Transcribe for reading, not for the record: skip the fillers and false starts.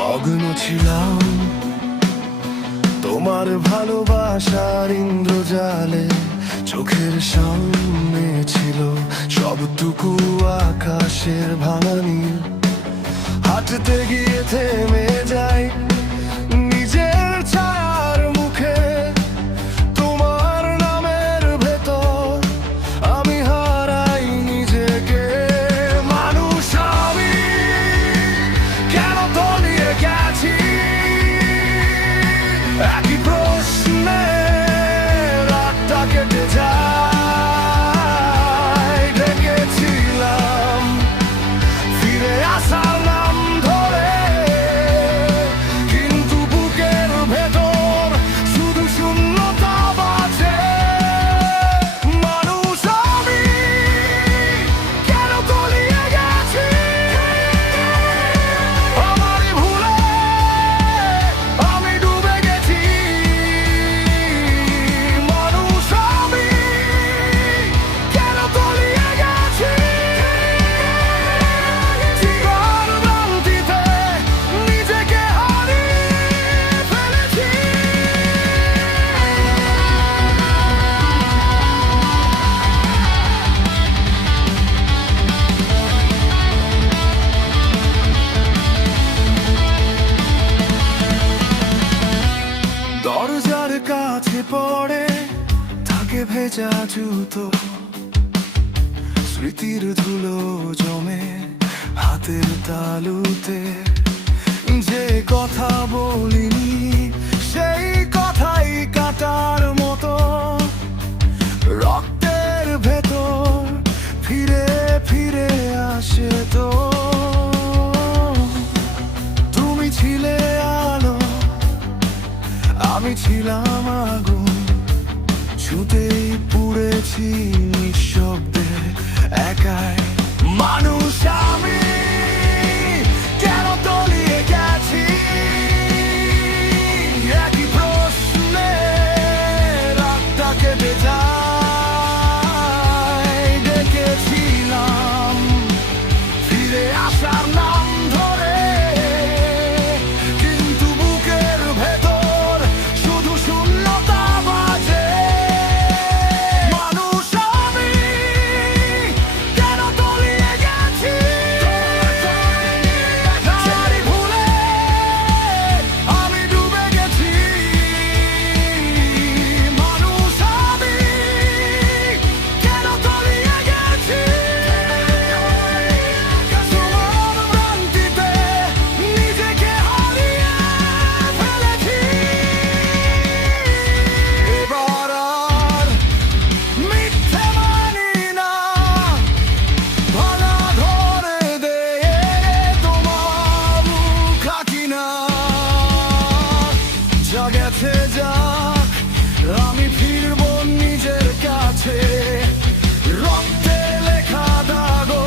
মগ্ন ছিলাম তোমার ভালোবাসার ইন্দ্রজালে, চোখের সামনে ছিল সবটুকু আকাশের ভাঙা নীল। হাঁটতে গিয়ে থেমে যাই নিজের ছায়ার মুখে, তোমার নামের ভেতর আমি হারাই নিজেকে। মানুষ আমি কেন তলিয়ে গেছি, একই প্রশ্নে রাতটা কেটে যায়। ডেকেছিলাম ফিরে আসার নাম ধরে, কিন্তু বুকের ভেতর শুধু শূন্যতা বাজে। মানুষ আমি কেন তলিয়ে গেছি, আমারই ভুলে আমি ডুবে গেছি। মানুষ আমি কেন তলিয়ে গেছি, জীবন ভ্রান্তিতে নিজেকে হারিয়ে ফেলেছি। দরজার কাছে পড়ে থাকে ভেজা জুতো, স্মৃতির ধুলো জমে হাতের তালুতে। যে কথা বলিনি সেই কথাই কাটার মতো, রক্তের ভেতর ফিরে ফিরে আসে তো। তুমি ছিলে আলো, আমি ছিলাম আগুন, ছুঁতেই পুড়েছি নিঃশব্দে একাই। মানুষ আমি কেন তলিয়ে গেছি, একই প্রশ্নে রাতটা কেটে যায়। ডেকেছিলাম ফিরে আসার নাম ধরে, কিন্তু বুকের ভেতর শুধু শূন্যতা বাজে। মানুষ আমি কেন তলিয়ে গেছি, আমারই ভুলে আমি ডুবে গেছি। মানুষ আমি কেন তলিয়ে গেছি, তোমার ভ্রান্তিতে নিজেকে হারিয়ে ফেলেছি। এবার আর মিথ্যে মানি না, ভালা ধরে দে তোমার মুখ আঁকি না। যা গেছে যাক, আমি ফিরবো নিজের কাছে। রক্তে লেখা দাগো